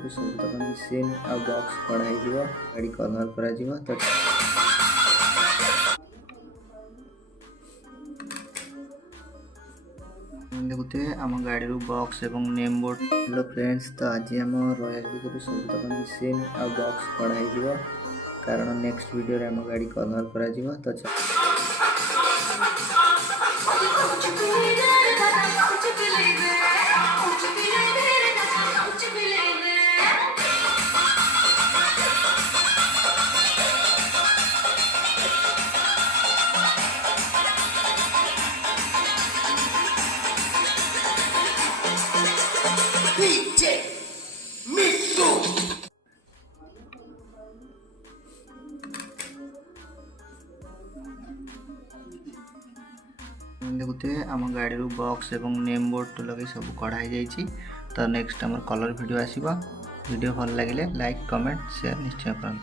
भितर सब तक मशीन आ बॉक्स कढ़ाई गाड़ी कलर करा तो देखुए आम गाड़ी बॉक्स एवं नेम बोर्ड। हेलो फ्रेंड्स, तो आज आम रॉयल भितर सब तक मशीन आ बॉक्स कढ़ाई कारण नेक्स्ट वीडियो आम गाड़ी कलर करा तो देखुए आम गाड़ी बॉक्स एवं नेम बोर्ड लगे सब कढ़ाई जाइए। तो नेक्स्ट आम कलर वीडियो आसो। वीडियो भल लगे लाइक कमेंट शेयर निश्चय करें।